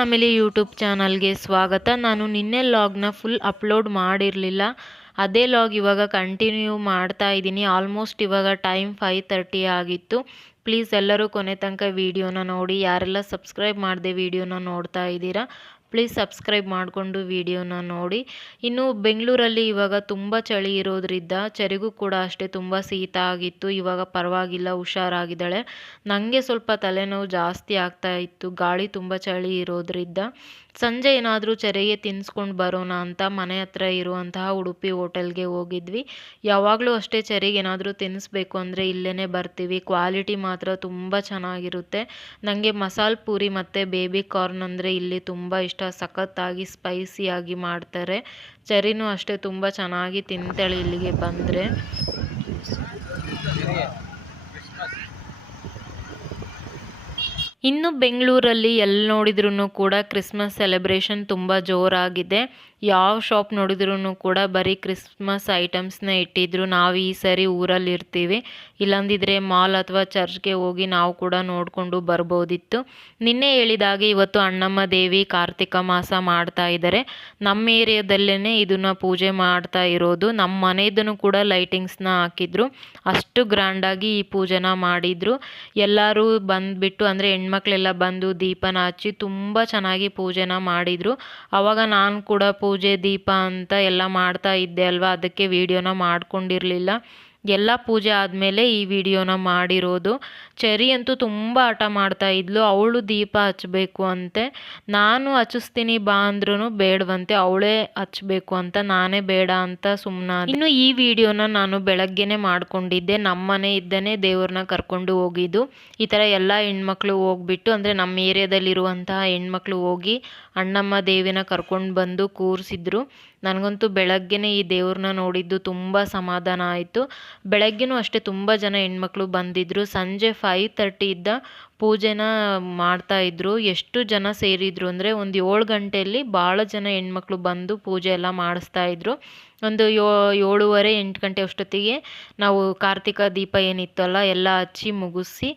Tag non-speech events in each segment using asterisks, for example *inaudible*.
Family YouTube ಚಾನಲ್ಗೆ ಸ್ವಾಗತ. ನಾನು ನಿನ್ನೆ ಲಾಗ್ನ ಫುಲ್ ಅಪ್ಲೋಡ್ ಮಾಡಿರಲಿಲ್ಲ. ಅದೇ ಲಾಗ್ ಇವಾಗ ಕಂಟಿನ್ಯೂ ಮಾಡ್ತಾ ಇದ್ದೀನಿ. ಆಲ್ಮೋಸ್ಟ್ ಇವಾಗ ಟೈಮ್ ಫೈವ್ ತರ್ಟಿ ಆಗಿತ್ತು. ಪ್ಲೀಸ್ ಎಲ್ಲರೂ ಕೊನೆ ತನಕ ವೀಡಿಯೋನ ನೋಡಿ. ಯಾರೆಲ್ಲ ಸಬ್ಸ್ಕ್ರೈಬ್ ಮಾಡಿದೆ ವೀಡಿಯೋನ ನೋಡ್ತಾ ಇದ್ದೀರಾ ಪ್ಲೀಸ್ ಸಬ್ಸ್ಕ್ರೈಬ್ ಮಾಡಿಕೊಂಡು ವಿಡಿಯೋನ ನೋಡಿ. ಇನ್ನು ಬೆಂಗಳೂರಲ್ಲಿ ಇವಾಗ ತುಂಬ ಚಳಿ ಇರೋದ್ರಿಂದ ಚರಿಗೂ ಕೂಡ ಅಷ್ಟೇ ತುಂಬ ಶೀತ ಆಗಿತ್ತು. ಇವಾಗ ಪರವಾಗಿಲ್ಲ, ಹುಷಾರಾಗಿದ್ದಾಳೆ. ನನಗೆ ಸ್ವಲ್ಪ ತಲೆನೋವು ಜಾಸ್ತಿ ಆಗ್ತಾ ಇತ್ತು. ಗಾಳಿ ತುಂಬ ಚಳಿ ಇರೋದ್ರಿಂದ. ಸಂಜೆ ಏನಾದರೂ ಚರಿಗೆ ತಿನ್ನಿಸ್ಕೊಂಡು ಬರೋಣ ಅಂತ ಮನೆ ಹತ್ರ ಇರುವಂತಹ ಉಡುಪಿ ಹೋಟೆಲ್ಗೆ ಹೋಗಿದ್ವಿ. ಯಾವಾಗಲೂ ಅಷ್ಟೇ ಚರಿಗೆ ಏನಾದರೂ ತಿನ್ನಿಸ್ಬೇಕು ಅಂದರೆ ಇಲ್ಲೇ ಬರ್ತೀವಿ. ಕ್ವಾಲಿಟಿ ಮಾತ್ರ ತುಂಬ ಚೆನ್ನಾಗಿರುತ್ತೆ. ನನಗೆ ಮಸಾಲೆ ಪೂರಿ ಮತ್ತು ಬೇಬಿ ಕಾರ್ನ್ ಅಂದರೆ ಇಲ್ಲಿ ತುಂಬ ಇಷ್ಟ. ಸಖತ್ತಾಗಿ ಸ್ಪೈಸಿಯಾಗಿ ಮಾಡ್ತಾರೆ. ಚರಿನೂ ಅಷ್ಟೇ ತುಂಬ ಚೆನ್ನಾಗಿ ತಿಂತಾಳೆ ಇಲ್ಲಿಗೆ ಬಂದರೆ. ಇನ್ನು ಬೆಂಗಳೂರಲ್ಲಿ ಎಲ್ಲಿ ನೋಡಿದ್ರು ಕೂಡ ಕ್ರಿಸ್ಮಸ್ ಸೆಲೆಬ್ರೇಷನ್ ತುಂಬ ಜೋರಾಗಿದೆ. ಯಾವ ಶಾಪ್ ನೋಡಿದ್ರೂ ಕೂಡ ಬರೀ ಕ್ರಿಸ್ಮಸ್ ಐಟಮ್ಸ್ನ ಇಟ್ಟಿದ್ರು. ನಾವು ಈ ಸರಿ ಊರಲ್ಲಿ ಇರ್ತೀವಿ. ಇಲ್ಲಂದಿದ್ರೆ ಮಾಲ್ ಅಥವಾ ಚರ್ಚ್ಗೆ ಹೋಗಿ ನಾವು ಕೂಡ ನೋಡಿಕೊಂಡು ಬರ್ಬೋದಿತ್ತು. ನಿನ್ನೆ ಹೇಳಿದಾಗೆ ಇವತ್ತು ಅಣ್ಣಮ್ಮ ದೇವಿ ಕಾರ್ತಿಕ ಮಾಸ ಮಾಡ್ತಾ ಇದ್ದಾರೆ ನಮ್ಮ ಏರಿಯಾದಲ್ಲೇ ಇದನ್ನು ಪೂಜೆ ಮಾಡ್ತಾ ಇರೋದು. ನಮ್ಮ ಮನೆಯದನ್ನು ಕೂಡ ಲೈಟಿಂಗ್ಸ್ನ ಹಾಕಿದ್ರು. ಅಷ್ಟು ಗ್ರ್ಯಾಂಡಾಗಿ ಈ ಪೂಜೆನ ಮಾಡಿದ್ರು. ಎಲ್ಲರೂ ಬಂದುಬಿಟ್ಟು ಅಂದರೆ ಹೆಣ್ಮಕ್ಳೆಲ್ಲ ಬಂದು ದೀಪನ ಹಚ್ಚಿ ತುಂಬ ಚೆನ್ನಾಗಿ ಪೂಜೆನ ಮಾಡಿದರು. ಅವಾಗ ನಾನು ಕೂಡ ಪೂಜೆ ದೀಪ ಅಂತ ಎಲ್ಲ ಮಾಡ್ತಾ ಇದ್ದೆ ಅಲ್ವಾ? ಅದಕ್ಕೆ ವೀಡಿಯೋನ ಮಾಡ್ಕೊಂಡಿರಲಿಲ್ಲ. ಎಲ್ಲ ಪೂಜೆ ಆದಮೇಲೆ ಈ ವಿಡಿಯೋನ ಮಾಡಿರೋದು. ಚೆರಿ ಅಂತೂ ತುಂಬ ಆಟ ಮಾಡ್ತಾ ಇದ್ಲು. ಅವಳು ದೀಪ ಹಚ್ಚಬೇಕು ಅಂತೆ. ನಾನು ಹಚ್ಚಿಸ್ತೀನಿ ಬಾ ಅಂದ್ರೂ ಬೇಡವಂತೆ. ಅವಳೇ ಹಚ್ಚಬೇಕು ಅಂತ ನಾನೇ ಬೇಡ ಅಂತ ಸುಮ್ಮನ ಇನ್ನು ಈ ವಿಡಿಯೋನ ನಾನು ಬೆಳಗ್ಗೆನೆ ಮಾಡ್ಕೊಂಡಿದ್ದೆ. ನಮ್ಮನೆ ಇದ್ದನೇ ದೇವ್ರನ್ನ ಕರ್ಕೊಂಡು ಹೋಗಿದ್ದು. ಈ ಥರ ಎಲ್ಲ ಹೆಣ್ಮಕ್ಳು ಹೋಗ್ಬಿಟ್ಟು, ಅಂದರೆ ನಮ್ಮ ಏರಿಯಾದಲ್ಲಿರುವಂತಹ ಹೆಣ್ಮಕ್ಳು ಹೋಗಿ ಅಣ್ಣಮ್ಮ ದೇವಿನ ಕರ್ಕೊಂಡು ಬಂದು ಕೂರಿಸಿದ್ರು. ನನಗಂತೂ ಬೆಳಗ್ಗೆನೇ ಈ ದೇವ್ರನ್ನ ನೋಡಿದ್ದು ತುಂಬ ಸಮಾಧಾನ ಆಯಿತು. ಬೆಳಗ್ಗೆನೂ ಅಷ್ಟೇ ತುಂಬ ಜನ ಹೆಣ್ಮಕ್ಳು ಬಂದಿದ್ದರು ಸಂಜೆ ಫೈವ್ ತರ್ಟಿಯಿಂದ ಪೂಜೆನ ಮಾಡ್ತಾ ಇದ್ರು. ಎಷ್ಟು ಜನ ಸೇರಿದ್ರು ಅಂದರೆ ಒಂದು ಏಳು ಗಂಟೆಯಲ್ಲಿ ಭಾಳ ಜನ ಹೆಣ್ಮಕ್ಳು ಬಂದು ಪೂಜೆ ಎಲ್ಲ ಮಾಡಿಸ್ತಾ ಇದ್ರು. ಒಂದು ಯೋ, ಏಳುವರೆ, ಎಂಟು ಗಂಟೆ ಅಷ್ಟೊತ್ತಿಗೆ ನಾವು ಕಾರ್ತಿಕ ದೀಪ ಏನಿತ್ತಲ್ಲ ಎಲ್ಲ ಹಚ್ಚಿ ಮುಗಿಸಿ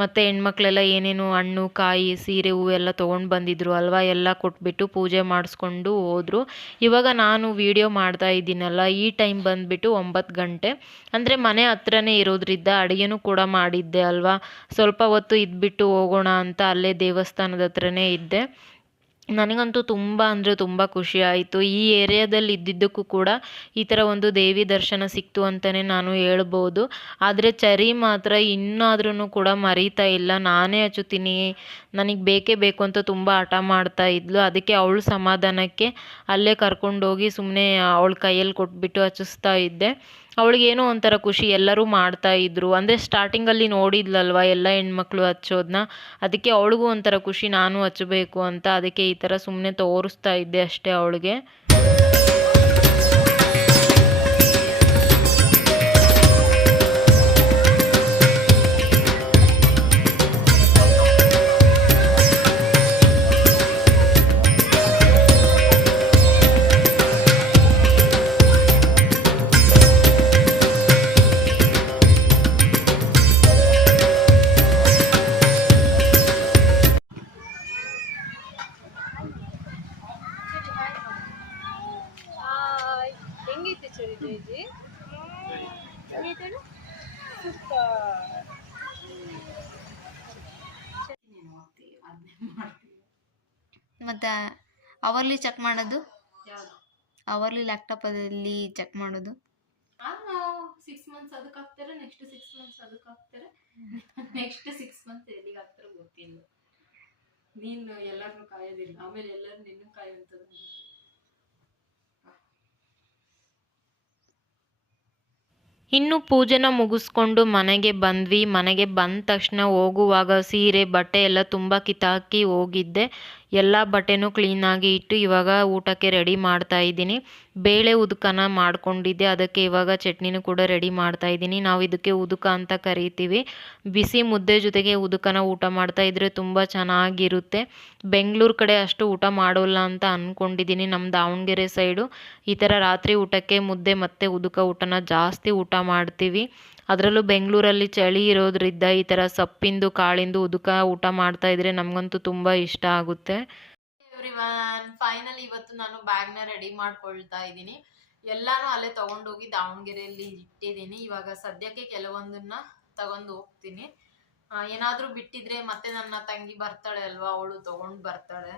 ಮತ್ತು ಹೆಣ್ಮಕ್ಳೆಲ್ಲ ಏನೇನು ಹಣ್ಣು, ಕಾಯಿ, ಸೀರೆ ಎಲ್ಲ ತೊಗೊಂಡು ಬಂದಿದ್ರು ಅಲ್ವಾ? ಎಲ್ಲ ಕೊಟ್ಬಿಟ್ಟು ಪೂಜೆ ಮಾಡಿಸ್ಕೊಂಡು ಹೋದರು. ಇವಾಗ ನಾನು ವೀಡಿಯೋ ಮಾಡ್ತಾ ಇದ್ದೀನಲ್ಲ, ಈ ಟೈಮ್ ಬಂದುಬಿಟ್ಟು ಒಂಬತ್ತು ಗಂಟೆ. ಅಂದರೆ ಮನೆ ಹತ್ರನೇ ಇರೋದ್ರಿಂದ ಅಡುಗೆನೂ ಕೂಡ ಮಾಡಿದ್ದೆ ಅಲ್ವಾ? ಸ್ವಲ್ಪ ಹೊತ್ತು ಇದ್ಬಿಟ್ಟು ಹೋಗೋಣ ಅಂತ ಅಲ್ಲೇ ದೇವಸ್ಥಾನದ ಹತ್ರನೇ ಇದ್ದೆ. ನನಗಂತೂ ತುಂಬ ಅಂದರೆ ತುಂಬ ಖುಷಿ ಆಯಿತು. ಈ ಏರಿಯಾದಲ್ಲಿ ಇದ್ದಿದ್ದಕ್ಕೂ ಕೂಡ ಈ ಥರ ಒಂದು ದೇವಿ ದರ್ಶನ ಸಿಕ್ತು ಅಂತಲೇ ನಾನು ಹೇಳ್ಬೋದು. ಆದರೆ ಚರಿ ಮಾತ್ರ ಇನ್ನಾದ್ರೂ ಕೂಡ ಮರೀತಾ ಇಲ್ಲ. ನಾನೇ ಹಚ್ಚುತ್ತೀನಿ. ನನಗೆ ಬೇಕೇ ಬೇಕು ಅಂತ ತುಂಬ ಹಠ ಮಾಡ್ತಾ ಇದ್ಲು. ಅದಕ್ಕೆ ಅವಳು ಸಮಾಧಾನಕ್ಕೆ ಅಲ್ಲೇ ಕರ್ಕೊಂಡೋಗಿ ಸುಮ್ಮನೆ ಅವಳ ಕೈಯಲ್ಲಿ ಕೊಟ್ಬಿಟ್ಟು ಹಚ್ಚಿಸ್ತಾ ಇದ್ದೆ. ಅವಳಿಗೇನೋ ಒಂಥರ ಖುಷಿ, ಎಲ್ಲರೂ ಮಾಡ್ತಾ ಇದ್ರು. ಅಂದರೆ ಸ್ಟಾರ್ಟಿಂಗಲ್ಲಿ ನೋಡಿದ್ಲಲ್ವ ಎಲ್ಲ ಹೆಣ್ಮಕ್ಳು ಹಚ್ಚೋದನ್ನ ಅದಕ್ಕೆ ಅವಳಿಗೂ ಒಂಥರ ಖುಷಿ, ನಾನು ಹಚ್ಚಬೇಕು ಅಂತ ಅದಕ್ಕೆ ಈ ಥರ ಸುಮ್ಮನೆ ತೋರಿಸ್ತಾ ಇದ್ದೆ ಅಷ್ಟೇ ಅವಳಿಗೆ. ಅವರ್ಲಿ ಚೆಕ್ ಮಾಡೋದು? ಅವರ್ಲಿ ಲ್ಯಾಪ್ಟಾಪಲ್ಲಿ ಚೆಕ್ ಮಾಡೋದು? ಸಿಕ್ಸ್ ಮಂತ್ಸ್ ಅದಕ್ಕೆ ಹಾಕ್ತಾರೆ ನೆಕ್ಸ್ಟ್ ಸಿಕ್ಸ್ ಮಂತ್ಸ್ ಅದಕ್ಕೆ ಹಾಕ್ತಾರೆ. ನೆಕ್ಸ್ಟ್ ಸಿಕ್ಸ್ ಮಂತ್ಸ್ ಎಲ್ಲಿಗೆ ಹಾಕ್ತಾರೆ ಗೊತ್ತಿಲ್ಲ. ನೀನು ಎಲ್ಲರನ್ನು ಕಾಯೋದಿಲ್ಲ. ಆಮೇಲೆ ಎಲ್ಲರೂ ನಿನ್ನ ಕಾಯುವಂಥದ್ದು ಇನ್ನು ಪೂಜೆನ ಮುಗಿಸ್ಕೊಂಡು ಮನೆಗೆ ಬಂದ್ವಿ. ಮನೆಗೆ ಬಂದ ತಕ್ಷಣ ಹೋಗುವಾಗ ಸೀರೆ ಬಟ್ಟೆ ಎಲ್ಲ ತುಂಬ ಕಿತಾಕಿ ಹೋಗಿದ್ದೆ. ಎಲ್ಲ ಬಟ್ಟೆನೂ ಕ್ಲೀನಾಗಿ ಇಟ್ಟು ಇವಾಗ ಊಟಕ್ಕೆ ರೆಡಿ ಮಾಡ್ತಾ ಇದ್ದೀನಿ. ಬೇಳೆ ಉದುಕನ ಮಾಡ್ಕೊಂಡಿದ್ದೆ, ಅದಕ್ಕೆ ಇವಾಗ ಚಟ್ನಿನೂ ಕೂಡ ರೆಡಿ ಮಾಡ್ತಾ ಇದ್ದೀನಿ. ನಾವು ಇದಕ್ಕೆ ಉದುಕ ಅಂತ ಕರಿತೀವಿ. ಬಿಸಿ ಮುದ್ದೆ ಜೊತೆಗೆ ಉದುಕನ ಊಟ ಮಾಡ್ತಾ ಇದ್ರೆ ತುಂಬ ಚೆನ್ನಾಗಿರುತ್ತೆ. ಬೆಂಗಳೂರು ಕಡೆ ಅಷ್ಟು ಊಟ ಮಾಡೋಲ್ಲ ಅಂತ ಅಂದ್ಕೊಂಡಿದ್ದೀನಿ ನಮ್ಮ ದಾವಣಗೆರೆ ಸೈಡು ಈ ಥರ ರಾತ್ರಿ ಊಟಕ್ಕೆ ಮುದ್ದೆ ಮತ್ತು ಉದುಕ ಊಟನ ಜಾಸ್ತಿ ಊಟ ಮಾಡ್ತೀವಿ. ಅದರಲ್ಲೂ ಬೆಂಗಳೂರಲ್ಲಿ ಚಳಿ ಇರೋದ್ರಿಂದ ಈ ಥರ ಸೊಪ್ಪಿಂದು, ಕಾಳಿಂದು ಉದುಕ ಊಟ ಮಾಡ್ತಾ ಇದ್ರೆ ನಮಗಂತೂ ತುಂಬ ಇಷ್ಟ ಆಗುತ್ತೆ. ಫೈನಲಿ ಇವತ್ತು ನಾನು ಬ್ಯಾಗ್ನ ರೆಡಿ ಮಾಡ್ಕೊಳ್ತಾ ಇದ್ದೀನಿ. ಎಲ್ಲಾನು ಅಲ್ಲೇ ತಗೊಂಡೋಗಿ ದಾವಣಗೆರೆಯಲ್ಲಿ ಇಟ್ಟಿದ್ದೀನಿ. ಇವಾಗ ಸದ್ಯಕ್ಕೆ ಕೆಲವೊಂದನ್ನ ತಗೊಂಡು ಹೋಗ್ತೀನಿ. ಏನಾದ್ರೂ ಬಿಟ್ಟಿದ್ರೆ ಮತ್ತೆ ನನ್ನ ತಂಗಿ ಬರ್ತಾಳೆ ಅಲ್ವಾ, ಅವಳು ತಗೊಂಡು ಬರ್ತಾಳೆ.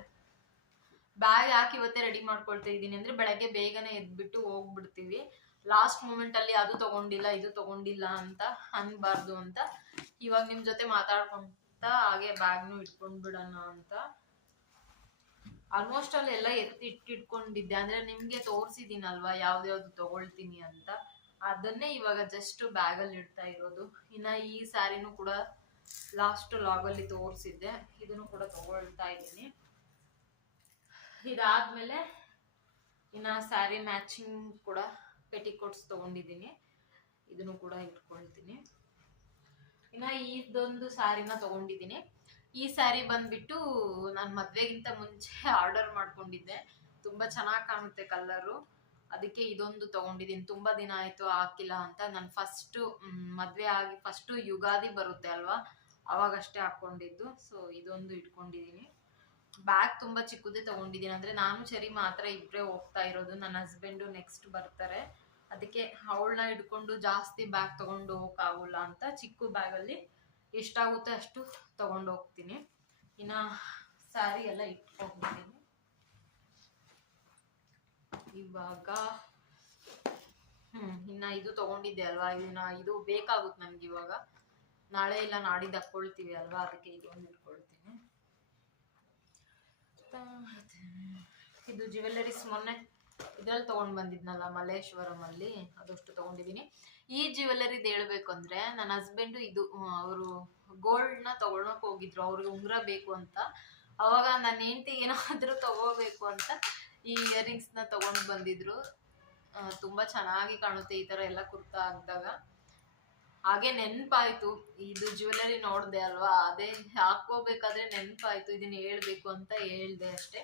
ಬ್ಯಾಗ್ ಯಾಕೆ ಇವತ್ತೇ ರೆಡಿ ಮಾಡ್ಕೊಳ್ತಾ ಇದ್ದೀನಿ ಅಂದ್ರೆ ಬೆಳಗ್ಗೆ ಬೇಗನೆ ಎದ್ಬಿಟ್ಟು ಹೋಗ್ಬಿಡ್ತೀವಿ. ಲಾಸ್ಟ್ ಮೂಮೆಂಟ್ ಅಲ್ಲಿ ಅದು ತಗೊಂಡಿಲ್ಲ, ಇದು ತಗೊಂಡಿಲ್ಲ ಅಂತ ಅನ್ಬಾರ್ದು ಅಂತ. ಇವಾಗ ನಿಮ್ ಜೊತೆ ಮಾತಾಡ್ಕೊಂತ ಹಾಗೆ ಬ್ಯಾಗ್ನು ಇಟ್ಕೊಂಡ್ ಬಿಡೋಣ ಅಂತ. ಆಲ್ಮೋಸ್ಟ್ ಅಲ್ಲಿ ಎಲ್ಲ ಎತ್ತಿ ಇಟ್ಟಿಟ್ಕೊಂಡಿದ್ದೆ. ಅಂದ್ರೆ ನಿಮ್ಗೆ ತೋರಿಸಿದೀನಲ್ವಾ, ಯಾವ್ದ್ಯಾವ್ದು ತಗೊಳ್ತೀನಿ ಅಂತ. ಅದನ್ನೇ ಇವಾಗ ಜಸ್ಟ್ ಬ್ಯಾಗಲ್ಲಿ ಇಡ್ತಾ ಇರೋದು. ಇನ್ನ ಈ ಸ್ಯಾರಿನೂ ಕೂಡ ಲಾಸ್ಟ್ ಲಾಗಲ್ಲಿ ತೋರಿಸಿದ್ದೆ. ಇದನ್ನು ಕೂಡ ತಗೊಳ್ತಾ ಇದ್ದೀನಿ. ಇದಾದ್ಮೇಲೆ ಇನ್ನ ಸ್ಯಾರಿ ಮ್ಯಾಚಿಂಗ್ ಕೂಡ ಪೆಟಿಕೋಟ್ಸ್ ತಗೊಂಡಿದ್ದೀನಿ. ಇದನ್ನು ಕೂಡ ಇಟ್ಕೊಳ್ತೀನಿ. ಇನ್ನ ಇದೊಂದು ಸ್ಯಾರಿನ ತಗೊಂಡಿದ್ದೀನಿ. ಈ ಸ್ಯಾರಿ ಬಂದ್ಬಿಟ್ಟು ನಾನು ಮದ್ವೆಗಿಂತ ಮುಂಚೆ ಆರ್ಡರ್ ಮಾಡ್ಕೊಂಡಿದ್ದೆ. ತುಂಬಾ ಚೆನ್ನಾಗಿ ಕಾಣುತ್ತೆ ಕಲ್ಲರು ಅದಕ್ಕೆ ಇದೊಂದು ತಗೊಂಡಿದ್ದೀನಿ. ತುಂಬಾ ದಿನ ಆಯ್ತು ಹಾಕಿಲ್ಲ ಅಂತ. ನಾನು ಫಸ್ಟ್ ಮದ್ವೆ ಆಗಿ ಫಸ್ಟ್ ಯುಗಾದಿ ಬರುತ್ತೆ ಅಲ್ವಾ? ಅವಾಗಷ್ಟೇ ಹಾಕೊಂಡಿದ್ದು. ಸೊ ಇದೊಂದು ಇಟ್ಕೊಂಡಿದ್ದೀನಿ. ಬ್ಯಾಗ್ ತುಂಬಾ ಚಿಕ್ಕದೇ ತಗೊಂಡಿದ್ದೀನಿ. ಅಂದ್ರೆ ನಾನು ಚರಿ ಮಾತ್ರ ಇಬ್ಬರೇ ಹೋಗ್ತಾ ಇರೋದು. ನನ್ನ ಹಸ್ಬೆಂಡು ನೆಕ್ಸ್ಟ್ ಬರ್ತಾರೆ. ಅದಕ್ಕೆ ಅವಳನ್ನ ಹಿಡ್ಕೊಂಡು ಜಾಸ್ತಿ ಬ್ಯಾಗ್ ತಗೊಂಡು ಹೋಗಕ್ಕಾಗಲ್ಲ ಅಂತ ಚಿಕ್ಕ ಬ್ಯಾಗಲ್ಲಿ ಎಷ್ಟಾಗುತ್ತೆ ಅಷ್ಟು ತಗೊಂಡು ಹೋಗ್ತೀನಿ. ಇನ್ನು ಸ್ಯಾರಿ ಎಲ್ಲ ಇಟ್ಕೊಂಡಿದ್ದೀನಿ. ಇವಾಗ, ಹ್ಮ್, ಇನ್ನ ಇದು ತಗೊಂಡಿದ್ದೆ ಅಲ್ವಾ? ಇದನ್ನ ಇದು ಬೇಕಾಗುತ್ತೆ ನನ್ಗೆ ಇವಾಗ. ನಾಳೆ ಇಲ್ಲ ನಾಡಿದ್ದು ಹಾಕೊಳ್ತೀವಿ ಅಲ್ವಾ? ಅದಕ್ಕೆ ಇದೊಂದು ಇಟ್ಕೊಳ್ತೀನಿ. ಇದು ಜ್ಯುವೆಲ್ಲರೀಸ್ ಮೊನ್ನೆ ಇದ್ರಲ್ಲಿ ತಗೊಂಡ್ ಬಂದಿದ್ನಲ್ಲ ಮಲ್ಲೇಶ್ವರಂ ಅಲ್ಲಿ ಅದಷ್ಟು ತಗೊಂಡಿದೀನಿ. ಈ ಜ್ಯುವೆಲ್ಲರಿದ್ ಹೇಳ್ಬೇಕು ಅಂದ್ರೆ ನನ್ನ ಹಸ್ಬೆಂಡ್ ಇದು ಅವರು ಗೋಲ್ಡ್ನ ತಗೊಳಕ್ ಹೋಗಿದ್ರು, ಅವ್ರಿಗೆ ಉಂಗುರ ಬೇಕು ಅಂತ. ಅವಾಗ ನನ್ನ ಹೆಂಡತಿ ಏನಾದ್ರು ತಗೋಬೇಕು ಅಂತ ಈ ಇಯರಿಂಗ್ಸ್ನ ತಗೊಂಡ್ ಬಂದಿದ್ರು. ತುಂಬಾ ಚೆನ್ನಾಗಿ ಕಾಣುತ್ತೆ ಈ ತರ ಎಲ್ಲ ಕುರ್ತಾ ಹಾಕ್ದಾಗ. ಹಾಗೆ ನೆನ್ಪಾಯ್ತು. ಇದು ಜ್ಯುವೆಲರಿ ನೋಡ್ದೆ ಅಲ್ವಾ? ಅದೇ ಹಾಕೋಬೇಕಾದ್ರೆ ನೆನ್ಪಾಯ್ತು. ಇದನ್ನ ಹೇಳ್ಬೇಕು ಅಂತ ಹೇಳ್ದೆ ಅಷ್ಟೇ.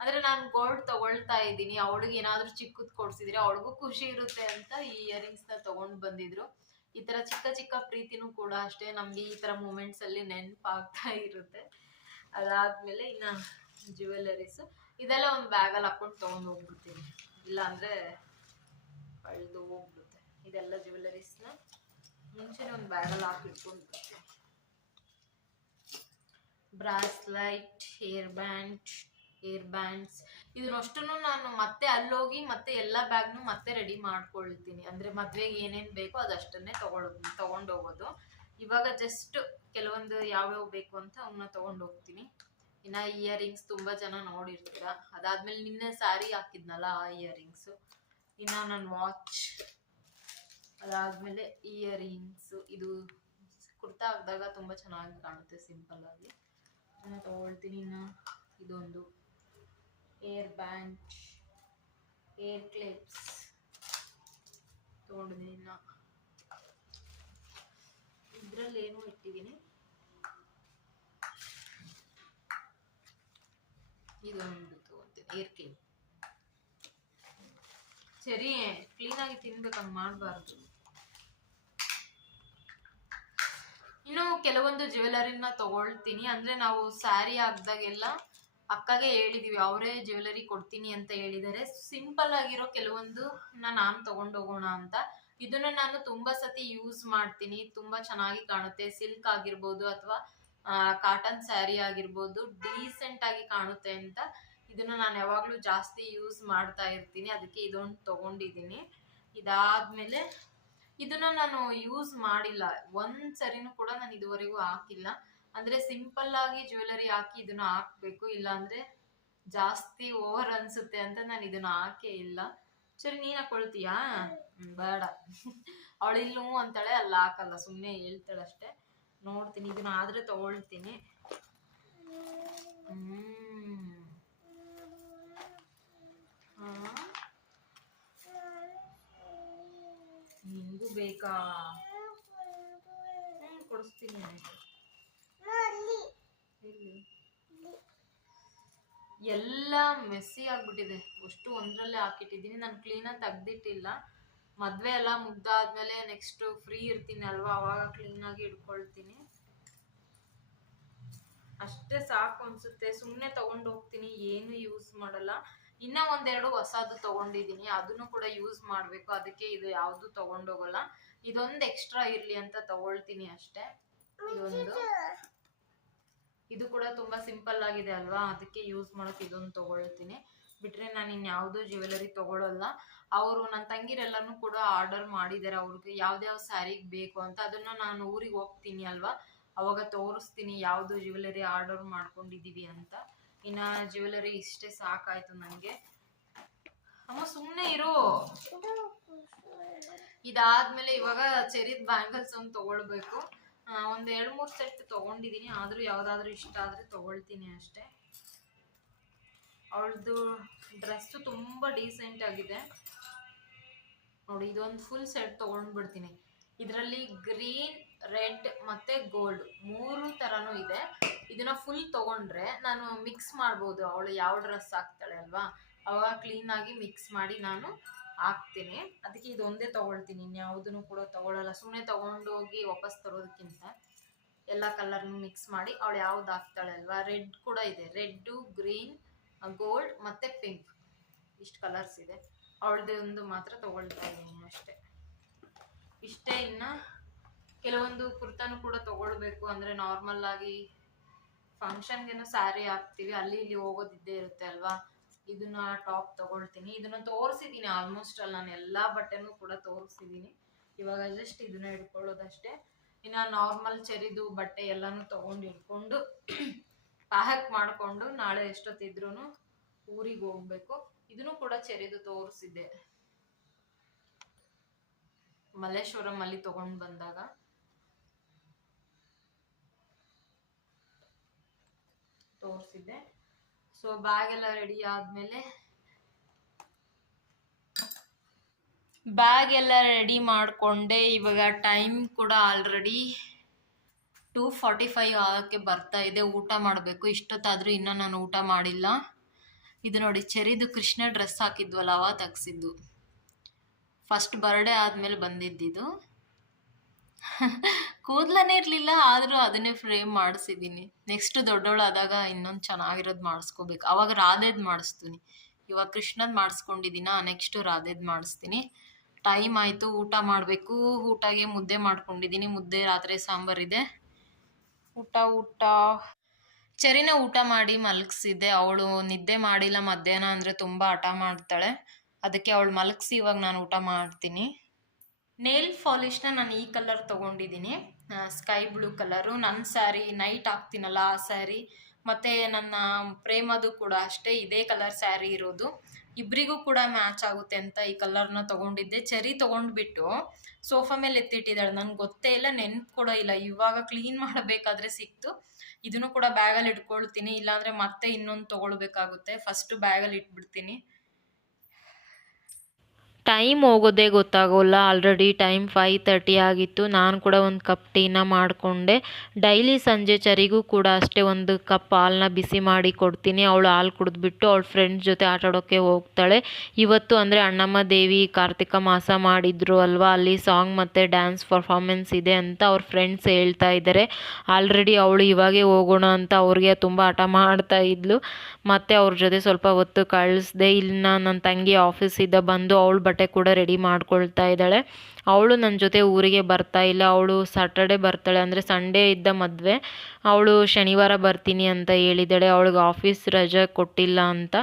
ಅಂದ್ರೆ ನಾನು ಗೋಲ್ಡ್ ತಗೊಳ್ತಾ ಇದ್ದೀನಿ. ಅವಳಿಗೆ ಏನಾದ್ರೂ ಚಿಕ್ಕದ್ ಕೊಡ್ಸಿದ್ರೆ ಅವಳಿಗೂ ಖುಷಿ ಇರುತ್ತೆ ಅಂತ ಈ ಇಯರಿಂಗ್ಸ್ನ ತಗೊಂಡ್ ಬಂದಿದ್ರು. ಈ ತರ ಚಿಕ್ಕ ಚಿಕ್ಕ ಪ್ರೀತಿನೂ ಕೂಡ ಅಷ್ಟೇ. ನಮ್ಗೆ ಈ ತರ ಮೂಮೆಂಟ್ಸ್ ಅಲ್ಲಿ ನೆನ್ಪಾಗ್ತಾ ಇರುತ್ತೆ. ಅದಾದ್ಮೇಲೆ ಇನ್ನ ಜ್ಯುವೆಲರೀಸ್ ಇದೆಲ್ಲ ಒಂದು ಬ್ಯಾಗಲ್ಲಿ ಹಾಕೊಂಡು ತಗೊಂಡ್ ಹೋಗ್ಬಿಡ್ತೀನಿ. ಇಲ್ಲ ಅಂದ್ರೆ ಹೋಗ್ಬಿಡುತ್ತೆ. ಇದೆಲ್ಲ ಜ್ಯುವೆಲರೀಸ್ನ ಮುಂಚೆನೆ ಒಂದು ಬ್ಯಾಗಲ್ಲಿ ಹಾಕಿಟ್ಕೊಂಡು bracelet, hair band hair bands ಇದನ್ನಷ್ಟು ನಾನು ಮತ್ತೆ ಅಲ್ಲೋಗಿ ಮತ್ತೆ ಎಲ್ಲ ಬ್ಯಾಗ್ನು ಮತ್ತೆ ರೆಡಿ ಮಾಡ್ಕೊಳ್ತೀನಿ. ಅಂದ್ರೆ ಮದುವೆಗೆ ಏನೇನ್ ಬೇಕೋ ಅದಷ್ಟನ್ನೇ ತೊಗೊಳ್ ತಗೊಂಡು ಹೋಗೋದು ಇವಾಗ ಜಸ್ಟ್ ಕೆಲವೊಂದು ಯಾವ್ಯಾವ ಬೇಕು ಅಂತ ಅವನ್ನ ತಗೊಂಡು ಹೋಗ್ತೀನಿ ಇನ್ನ ಇಯರಿಂಗ್ಸ್ ತುಂಬಾ ಜನ ನೋಡಿರ್ತೀರ. ಅದಾದ್ಮೇಲೆ ನಿನ್ನೆ ಸ್ಯಾರಿ ಹಾಕಿದ್ನಲ್ಲ ಆ ಇಯರಿಂಗ್ಸ್. ಇನ್ನ ನನ್ನ ವಾಚ್ ಅದಾದ್ಮೇಲೆ ಇಯರಿಂಗ್ಸ್ ಇದು ಕುರ್ತಾ ಹಾಕಿದಾಗ ತುಂಬ ಚೆನ್ನಾಗಿ ಕಾಣುತ್ತೆ ಸಿಂಪಲ್ ಆಗಿ. ನಾನು ತಗೊಳ್ತೀನಿ ಇನ್ನು. ಇದೊಂದು ಏರ್ ಬ್ಯಾಂಡ್ ಏರ್ ಕ್ಲಿಪ್ಸ್ ತೊಗೊಂಡಿದ್ದೀನಿ ಇನ್ನು. ಇದರಲ್ಲಿ ಏನೋ ಇಟ್ಟಿದ್ದೀನಿ ಇದೊಂದು ತಗೊಂತೀನಿ ಏರ್ ಕ್ಲಿಪ್ ಸರಿ ಕ್ಲೀನಾಗಿ ತಿನ್ಬೇಕು ಹಂಗೆ ಮಾಡಬಾರ್ದು. ಇನ್ನು ಕೆಲವೊಂದು ಜ್ಯುವೆಲರಿನ ತಗೊಳ್ತೀನಿ. ಅಂದ್ರೆ ನಾವು ಸ್ಯಾರಿ ಹಾಕ್ದಾಗೆಲ್ಲ ಅಕ್ಕಗೆ ಹೇಳಿದೀವಿ, ಅವರೇ ಜ್ಯುವೆಲರಿ ಕೊಡ್ತೀನಿ ಅಂತ ಹೇಳಿದ್ದಾರೆ. ಸಿಂಪಲ್ ಆಗಿರೋ ಕೆಲವೊಂದು ನಾನು ತಗೊಂಡೋಗೋಣ ಅಂತ. ಇದನ್ನ ನಾನು ತುಂಬಾ ಸತಿ ಯೂಸ್ ಮಾಡ್ತೀನಿ. ತುಂಬಾ ಚೆನ್ನಾಗಿ ಕಾಣುತ್ತೆ. ಸಿಲ್ಕ್ ಆಗಿರ್ಬೋದು ಅಥವಾ ಕಾಟನ್ ಸ್ಯಾರಿ ಆಗಿರ್ಬೋದು ಡೀಸೆಂಟ್ ಆಗಿ ಕಾಣುತ್ತೆ ಅಂತ. ಇದನ್ನ ನಾನು ಯಾವಾಗ್ಲೂ ಜಾಸ್ತಿ ಯೂಸ್ ಮಾಡ್ತಾ ಇರ್ತೀನಿ. ಅದಕ್ಕೆ ಇದೊಂದು ತಗೊಂಡಿದ್ದೀನಿ. ಇದಾದ್ಮೇಲೆ ಇದನ್ನ ನಾನು ಯೂಸ್ ಮಾಡಿಲ್ಲ. ಒಂದ್ ಸರಿನೂ ಕೂಡ ನಾನು ಇದುವರೆಗೂ ಹಾಕಿಲ್ಲ. ಅಂದ್ರೆ ಸಿಂಪಲ್ ಆಗಿ ಜ್ಯುವೆಲರಿ ಹಾಕಿ ಇದನ್ನ ಹಾಕ್ಬೇಕು. ಇಲ್ಲ ಅಂದ್ರೆ ಜಾಸ್ತಿ ಓವರ್ ಅನ್ಸುತ್ತೆ ಅಂತ ನಾನು ಇದನ್ನ ಹಾಕೇ ಇಲ್ಲ. ಸರಿ, ನೀನ್ ಹಾಕೊಳ್ತೀಯಾ? ಬೇಡ. ಅವಳು ಇಲ್ಲೂ ಅಂತಾಳೆ, ಅಲ್ಲಿ ಹಾಕಲ್ಲ. ಸುಮ್ಮನೆ ಹೇಳ್ತಾಳಷ್ಟೇ. ನೋಡ್ತೀನಿ, ಇದನ್ನ ಆದ್ರೆ ತಗೊಳ್ತೀನಿ. ಹ್ಮ್. ಬೇಕಾ ಕೊಡಿಸ್ತೀನಿ ಎಲ್ಲ ಮೆಸ್ಸಿ ಆಗ್ಬಿಟ್ಟಿದೆ. ಅಷ್ಟು ಒಂದ್ರಲ್ಲೇ ಹಾಕಿಟ್ಟಿದ್ದೀನಿ. ನಾನು ಕ್ಲೀನಾಗಿ ತೆಗ್ದಿಟ್ಟಿಲ್ಲ. ಮದುವೆ ಎಲ್ಲ ಮುಗ್ದಾದ್ಮೇಲೆ ನೆಕ್ಸ್ಟ್ ಫ್ರೀ ಇರ್ತೀನಿ ಅಲ್ವಾ? ಅವಾಗ ಕ್ಲೀನಾಗಿ ಇಟ್ಕೊಳ್ತೀನಿ ಅಷ್ಟೇ ಸಾಕು ಅನ್ಸುತ್ತೆ. ಸುಮ್ಮನೆ ತಗೊಂಡು ಹೋಗ್ತೀನಿ. ಏನು ಯೂಸ್ ಮಾಡಲ್ಲ. ಇನ್ನ ಒಂದೆರಡು ಹೊಸದು ತಗೊಂಡಿದ್ದೀನಿ ಅದನ್ನು ಕೂಡ ಯೂಸ್ ಮಾಡಬೇಕು, ಅದಕ್ಕೆ ಇದು ಯಾವುದು ತಗೊಂಡೋಗಲ್ಲ. ಇದೊಂದು ಎಕ್ಸ್ಟ್ರಾ ಇರ್ಲಿ ಅಂತ ತಗೊಳ್ತೀನಿ ಅಷ್ಟೇ. ಇದೊಂದು. ಇದು ಕೂಡ ತುಂಬಾ ಸಿಂಪಲ್ ಆಗಿದೆ ಅಲ್ವಾ? ಅದಕ್ಕೆ ಯೂಸ್ ಮಾಡೋಕೆ ಇದೊಂದು ತಗೊಳ್ತೀನಿ. ಬಿಟ್ರೆ ನಾನು ಇನ್ಯಾವುದೂ ಜ್ಯುವೆಲರಿ ತಗೊಳ್ಳಲ್ಲ ಅವರು ನನ್ನ ತಂಗಿರೆಲ್ಲನೂ ಕೂಡ ಆರ್ಡರ್ ಮಾಡಿದ್ದಾರೆ ಅವ್ರಿಗೆ ಯಾವ್ದ್ಯಾವ ಸ್ಯಾರಿಗೆ ಬೇಕು ಅಂತ. ಅದನ್ನ ನಾನು ಊರಿಗೆ ಹೋಗ್ತೀನಿ ಅಲ್ವಾ? ಅವಾಗ ತೋರಿಸ್ತೀನಿ ಯಾವುದು ಜ್ಯುವೆಲರಿ ಆರ್ಡರ್ ಮಾಡ್ಕೊಂಡಿದ್ದೀವಿ ಅಂತ. ಇನ್ನ ಜ್ಯುವೆಲರಿ ಇಷ್ಟೇ ಸಾಕಾಯ್ತು ನನಗೆ ಅಮ್ಮ ಸುಮ್ಮನೆ ಇರು. ಇದಾದ್ಮೇಲೆ ಇವಾಗ ಚೆರಿದ್ ಬ್ಯಾಂಗಲ್ಸ್ ಒಂದು ತಗೊಳ್ಬೇಕು. ಒಂದು ಎರಡ್ ಮೂರ್ ಸೆಟ್ ತಗೊಂಡಿದೀನಿ. ಆದ್ರೂ ಯಾವ್ದಾದ್ರು ಇಷ್ಟ ಆದ್ರೆ ತಗೊಳ್ತೀನಿ ಅಷ್ಟೇ. ಅವಳದು ಡ್ರೆಸ್ ತುಂಬಾ ಡೀಸೆಂಟ್ ಆಗಿದೆ. ನೋಡಿ, ಇದೊಂದು ಫುಲ್ ಸೆಟ್ ತಗೊಂಡ್ಬಿಡ್ತೀನಿ. ಇದರಲ್ಲಿ ಗ್ರೀನ್ ರೆಡ್ ಮತ್ತೆ ಗೋಲ್ಡ್ ಮೂರು ತರನು ಇದೆ. ಇದನ್ನ ಫುಲ್ ತಗೊಂಡ್ರೆ ನಾನು ಮಿಕ್ಸ್ ಮಾಡ್ಬೋದು. ಅವಳು ಯಾವ ಡ್ರೆಸ್ ಹಾಕ್ತಾಳೆ ಅಲ್ವಾ? ಅವಾಗ ಕ್ಲೀನ್ ಆಗಿ ಮಿಕ್ಸ್ ಮಾಡಿ ನಾನು ಹಾಕ್ತೀನಿ. ಅದಕ್ಕೆ ಇದೊಂದೇ ತಗೊಳ್ತೀನಿ. ಇನ್ಯಾವುದನ್ನು ಕೂಡ ತಗೊಳ್ಳಲ್ಲ ಸುಮ್ಮನೆ ತಗೊಂಡೋಗಿ ವಾಪಸ್ ತರೋದಕ್ಕಿಂತ ಎಲ್ಲ ಕಲರ್ನು ಮಿಕ್ಸ್ ಮಾಡಿ ಅವಳು ಯಾವ್ದು ಹಾಕ್ತಾಳೆ ಅಲ್ವಾ? ರೆಡ್ ಕೂಡ ಇದೆ. ರೆಡ್ಡು ಗ್ರೀನ್ ಗೋಲ್ಡ್ ಮತ್ತೆ ಪಿಂಕ್ ಇಷ್ಟು ಕಲರ್ಸ್ ಇದೆ. ಒಂದು ಮಾತ್ರ ತಗೊಳ್ತಾ ಇದ್ದೀನಿ ಅಷ್ಟೇ. ಇಷ್ಟೇ ಇನ್ನ ಕೆಲವೊಂದು ಕುರ್ತಾನು ಕೂಡ ತಗೊಳ್ಬೇಕು. ಅಂದ್ರೆ ನಾರ್ಮಲ್ ಆಗಿ ಫಂಕ್ಷನ್ಗೇನೋ ಸ್ಯಾರಿ ಹಾಕ್ತೀವಿ, ಅಲ್ಲಿ ಇಲ್ಲಿ ಹೋಗೋದಿದ್ದೇ ಇರುತ್ತೆ ಅಲ್ವಾ? ಇದನ್ನ ಟಾಪ್ ತಗೊಳ್ತೀನಿ. ಇದನ್ನ ತೋರಿಸಿದ್ದೀನಿ ಆಲ್ಮೋಸ್ಟ್ ಅಲ್ಲಿ ನಾನು ಎಲ್ಲಾ ಬಟ್ಟೆನೂ ಕೂಡ ತೋರಿಸಿದ್ದೀನಿ ಇವಾಗ ಜಸ್ಟ್ ಇದನ್ನ ಇಟ್ಕೊಳ್ಳೋದಷ್ಟೇ. ಇನ್ನ ನಾರ್ಮಲ್ ಚೆರಿದು ಬಟ್ಟೆ ಎಲ್ಲಾನು ತಗೊಂಡು ಇಟ್ಕೊಂಡು *clears throat* ಪ್ಯಾಕ್ ಮಾಡಿಕೊಂಡು ನಾಳೆ ಎಷ್ಟೊತ್ತಿದ್ರು ಊರಿಗೆ ಹೋಗ್ಬೇಕು. ಇದನ್ನು ಕೂಡ ಚೆರಿದು ತೋರಿಸಿದ್ದೆ. ಮಲ್ಲೇಶ್ವರಂ ಅಲ್ಲಿ ತಗೊಂಡ್ ಬಂದಾಗ. ತೋರಿಸಿದ್ದೆ. ಸೊ ಬ್ಯಾಗ್ ಎಲ್ಲ ರೆಡಿ ಆದ್ಮೇಲೆ ಬ್ಯಾಗ್ ಎಲ್ಲ ರೆಡಿ ಮಾಡಿಕೊಂಡೆ. ಇವಾಗ ಟೈಮ್ ಕೂಡ ಆಲ್ರೆಡಿ ಟೂ ಫಾರ್ಟಿ ಫೈವ್ ಆಗಕ್ಕೆ ಬರ್ತಾ ಇದೆ. ಊಟ ಮಾಡಬೇಕು. ಇಷ್ಟೊತ್ತಾದರೂ ಇನ್ನೂ ನಾನು ಊಟ ಮಾಡಿಲ್ಲ. ಇದು ನೋಡಿ, ಚೆರಿದು ಕೃಷ್ಣ ಡ್ರೆಸ್ ಹಾಕಿದ್ವಲ್ಲ ಅವ ತೆಗ್ಸಿದ್ದು. ಫಸ್ಟ್ ಬರ್ಡೇ ಆದಮೇಲೆ ಬಂದಿದ್ದಿದ್ದು ಕೂದಲನೇ ಇರಲಿಲ್ಲ, ಆದರೂ ಅದನ್ನೇ ಫ್ರೇಮ್ ಮಾಡಿಸಿದೀನಿ. ನೆಕ್ಸ್ಟ್ ದೊಡ್ಡವಳಾದಾಗ ಇನ್ನೊಂದು ಚೆನ್ನಾಗಿರೋದು ಮಾಡಿಸ್ಕೋಬೇಕು. ಅವಾಗ ರಾಧೇದ್ ಮಾಡಿಸ್ತೀನಿ. ಇವಾಗ ಕೃಷ್ಣದ್ ಮಾಡಿಸ್ಕೊಂಡಿದ್ದೀನ ನೆಕ್ಸ್ಟ್ ರಾಧೇದ್ ಮಾಡಿಸ್ತೀನಿ. ಟೈಮ್ ಆಯಿತು, ಊಟ ಮಾಡಬೇಕು. ಊಟಗೆ ಮುದ್ದೆ ಮಾಡ್ಕೊಂಡಿದ್ದೀನಿ ಮುದ್ದೆ ರಾತ್ರಿ ಸಾಂಬಾರಿದೆ ಊಟ ಊಟ. ಚರಿನ ಊಟ ಮಾಡಿ ಮಲಗಿಸಿದ್ದೆ. ಅವಳು ನಿದ್ದೆ ಮಾಡಿಲ್ಲ ಮಧ್ಯಾಹ್ನ, ಅಂದರೆ ತುಂಬ ಹಠ ಮಾಡ್ತಾಳೆ. ಅದಕ್ಕೆ ಅವಳು ಮಲಗಿಸಿ ಇವಾಗ ನಾನು ಊಟ ಮಾಡ್ತೀನಿ. ನೇಲ್ ಫಾಲಿಶ್ನ ನಾನು ಈ ಕಲರ್ ತೊಗೊಂಡಿದ್ದೀನಿ. Sky blue colour. ನನ್ನ ಸ್ಯಾರಿ ನೈಟ್ ಹಾಕ್ತೀನಲ್ಲ ಆ ಸ್ಯಾರಿ. ಮತ್ತು ನನ್ನ ಪ್ರೇಮದು ಕೂಡ ಅಷ್ಟೇ ಇದೇ ಕಲರ್ ಸ್ಯಾರಿ ಇರೋದು. ಇಬ್ಬರಿಗೂ ಕೂಡ ಮ್ಯಾಚ್ ಆಗುತ್ತೆ ಅಂತ ಈ ಕಲರ್ನ ತೊಗೊಂಡಿದ್ದೆ. ಚೆರಿ ತೊಗೊಂಡ್ಬಿಟ್ಟು ಸೋಫಾ ಮೇಲೆ ಎತ್ತಿಟ್ಟಿದ್ದಾಳೆ. ನನಗೆ ಗೊತ್ತೇ ಇಲ್ಲ, ನೆನ್ಪು ಕೂಡ ಇಲ್ಲ. ಇವಾಗ ಕ್ಲೀನ್ ಮಾಡಬೇಕಾದ್ರೆ ಸಿಕ್ತು. ಇದನ್ನು ಕೂಡ ಬ್ಯಾಗಲ್ಲಿ ಇಟ್ಕೊಳ್ತೀನಿ. ಇಲ್ಲಾಂದರೆ ಮತ್ತೆ ಇನ್ನೊಂದು ತೊಗೊಳ್ಬೇಕಾಗುತ್ತೆ. ಫಸ್ಟು ಬ್ಯಾಗಲ್ಲಿ ಇಟ್ಬಿಡ್ತೀನಿ. ಟೈಮ್ ಹೋಗೋದೇ ಗೊತ್ತಾಗೋಲ್ಲ. ಆಲ್ರೆಡಿ ಟೈಮ್ ಫೈವ್ ತರ್ಟಿ ಆಗಿತ್ತು. ನಾನು ಕೂಡ ಒಂದು ಕಪ್ ಟೀನ ಮಾಡಿಕೊಂಡೆ. ಡೈಲಿ ಸಂಜೆ ಚರಿಗೂ ಕೂಡ ಅಷ್ಟೇ ಒಂದು ಕಪ್ ಹಾಲನ್ನ ಬಿಸಿ ಮಾಡಿ ಕೊಡ್ತೀನಿ. ಅವಳು ಹಾಲು ಕುಡಿದ್ಬಿಟ್ಟು ಅವಳ ಫ್ರೆಂಡ್ಸ್ ಜೊತೆ ಆಟಾಡೋಕ್ಕೆ ಹೋಗ್ತಾಳೆ. ಇವತ್ತು ಅಂದರೆ ಅಣ್ಣಮ್ಮ ದೇವಿ ಕಾರ್ತಿಕ ಮಾಸ ಮಾಡಿದ್ರು ಅಲ್ವಾ? ಅಲ್ಲಿ ಸಾಂಗ್ ಮತ್ತು ಡ್ಯಾನ್ಸ್ ಪರ್ಫಾರ್ಮೆನ್ಸ್ ಇದೆ ಅಂತ ಅವ್ರ ಫ್ರೆಂಡ್ಸ್ ಹೇಳ್ತಾ ಇದ್ದಾರೆ ಆಲ್ರೆಡಿ ಅವಳು ಇವಾಗೇ ಹೋಗೋಣ ಅಂತ ಅವ್ರಿಗೆ ತುಂಬ ಆಟ ಮಾಡ್ತಾ ಇದ್ಲು. ಮತ್ತು ಅವ್ರ ಜೊತೆ ಸ್ವಲ್ಪ ಹೊತ್ತು ಕಳಿಸ್ದೆ. ಇಲ್ಲಿನ ನನ್ನ ತಂಗಿ ಆಫೀಸಿಂದ ಬಂದು ಅವಳು ಬಟ್ಟೆ ಕೂಡ ರೆಡಿ ಮಾಡ್ಕೊಳ್ತಾ ಇದ್ದಾಳೆ. ಅವಳು ನನ್ನ ಜೊತೆ ಊರಿಗೆ ಬರ್ತಾ ಇಲ್ಲ, ಅವಳು ಸಾಟರ್ಡೆ ಬರ್ತಾಳೆ ಅಂದರೆ ಸಂಡೇ ಇದ್ದ ಮದುವೆ. ಅವಳು ಶನಿವಾರ ಬರ್ತೀನಿ ಅಂತ ಹೇಳಿದ್ದಾಳೆ ಅವಳಿಗೆ ಆಫೀಸ್ ರಜೆ ಕೊಟ್ಟಿಲ್ಲ ಅಂತ.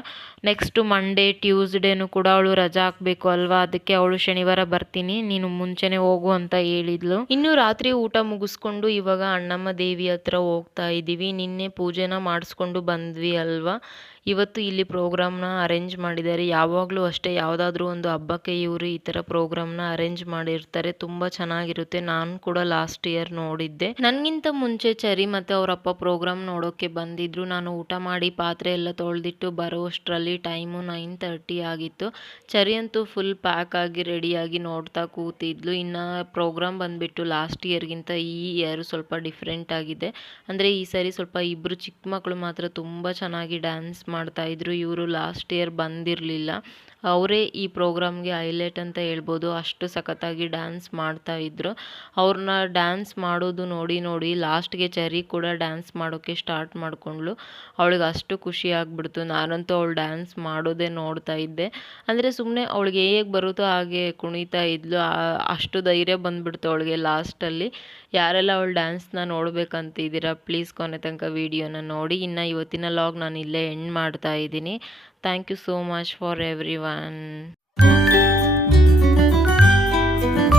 ನೆಕ್ಸ್ಟು ಮಂಡೇ ಟ್ಯೂಸ್ಡೇನೂ ಕೂಡ ಅವಳು ರಜಾ ಹಾಕಬೇಕು ಅಲ್ವಾ? ಅದಕ್ಕೆ ಅವಳು ಶನಿವಾರ ಬರ್ತೀನಿ, ನೀನು ಮುಂಚೆನೇ ಹೋಗು ಅಂತ ಹೇಳಿದ್ಲು. ಇನ್ನು ರಾತ್ರಿ ಊಟ ಮುಗಿಸ್ಕೊಂಡು ಇವಾಗ ಅಣ್ಣಮ್ಮ ದೇವಿ ಹತ್ರ ಹೋಗ್ತಾ ಇದ್ದೀವಿ ನಿನ್ನೆ ಪೂಜೆನ ಮಾಡಿಸ್ಕೊಂಡು ಬಂದ್ವಿ ಅಲ್ವಾ? ಇವತ್ತು ಇಲ್ಲಿ ಪ್ರೋಗ್ರಾಮ್ನ ಅರೇಂಜ್ ಮಾಡಿದ್ದಾರೆ. ಯಾವಾಗಲೂ ಅಷ್ಟೇ, ಯಾವುದಾದ್ರೂ ಒಂದು ಹಬ್ಬಕ್ಕೆ ಇವರು ಈ ಥರ ಪ್ರೋಗ್ರಾಮ್ನ ಅರೇಂಜ್ ಮಾಡಿ ಇರ್ತಾರೆ, ತುಂಬಾ ಚೆನ್ನಾಗಿರುತ್ತೆ. ನಾನು ಕೂಡ ಲಾಸ್ಟ್ ಇಯರ್ ನೋಡಿದ್ದೆ. ನನಗಿಂತ ಮುಂಚೆ ಚರಿ ಮತ್ತೆ ಅವರಪ್ಪ ಪ್ರೋಗ್ರಾಮ್ ನೋಡೋಕೆ ಬಂದಿದ್ರು. ನಾನು ಊಟ ಮಾಡಿ ಪಾತ್ರೆ ಎಲ್ಲ ತೊಳೆದಿಟ್ಟು ಬರೋಷ್ಟರಲ್ಲಿ ಟೈಮು ನೈನ್ ತರ್ಟಿ ಆಗಿತ್ತು. ಚರಿ ಅಂತೂ ಫುಲ್ ಪ್ಯಾಕ್ ಆಗಿ ರೆಡಿಯಾಗಿ ನೋಡ್ತಾ ಕೂತಿದ್ಲು. ಇನ್ನ ಪ್ರೋಗ್ರಾಮ್ ಬಂದ್ಬಿಟ್ಟು ಲಾಸ್ಟ್ ಇಯರ್ಗಿಂತ ಈ ಇಯರ್ ಸ್ವಲ್ಪ ಡಿಫ್ರೆಂಟ್ ಆಗಿದೆ. ಅಂದ್ರೆ ಈ ಸರಿ ಸ್ವಲ್ಪ ಇಬ್ರು ಚಿಕ್ಕ ಮಕ್ಕಳು ಮಾತ್ರ ತುಂಬಾ ಚೆನ್ನಾಗಿ ಡ್ಯಾನ್ಸ್ ಮಾಡ್ತಾ ಇದ್ರು. ಇವರು ಲಾಸ್ಟ್ ಇಯರ್ ಬಂದಿರಲಿಲ್ಲ. ಅವರೇ ಈ ಪ್ರೋಗ್ರಾಮ್ಗೆ ಹೈಲೈಟ್ ಅಂತ ಹೇಳ್ಬೋದು. ಅಷ್ಟು ಸಖತ್ತಾಗಿ ಡ್ಯಾನ್ಸ್ ಮಾಡ್ತಾ ಇದ್ರು. ಅವ್ರನ್ನ ಡ್ಯಾನ್ಸ್ ಮಾಡೋದು ನೋಡಿ ನೋಡಿ ಲಾಸ್ಟ್ಗೆ ಚರಿ ಕೂಡ ಡ್ಯಾನ್ಸ್ ಮಾಡೋಕ್ಕೆ ಸ್ಟಾರ್ಟ್ ಮಾಡಿಕೊಂಡ್ಳು. ಅವಳಿಗೆ ಅಷ್ಟು ಖುಷಿ ಆಗಿಬಿಡ್ತು. ನಾನಂತೂ ಅವಳು ಡ್ಯಾನ್ಸ್ ಮಾಡೋದೇ ನೋಡ್ತಾ ಇದ್ದೆ. ಅಂದರೆ ಸುಮ್ಮನೆ ಅವಳಿಗೆ ಹೇಗೆ ಬರುತ್ತೋ ಹಾಗೆ ಕುಣಿತಾ ಇದ್ಲು. ಅಷ್ಟು ಧೈರ್ಯ ಬಂದ್ಬಿಡ್ತು ಅವಳಿಗೆ ಲಾಸ್ಟಲ್ಲಿ. ಯಾರೆಲ್ಲ ಅವಳು ಡ್ಯಾನ್ಸ್ನ ನೋಡ್ಬೇಕಂತಿದ್ದೀರಾ ಪ್ಲೀಸ್ ಕೊನೆ ತನಕ ವೀಡಿಯೋನ ನೋಡಿ. ಇನ್ನು ಇವತ್ತಿನ ಲಾಗ್ ನಾನು ಇಲ್ಲೇ ಎಂಡ್ ಮಾಡ್ತಾ ಇದ್ದೀನಿ. Thank you so much for every Bye.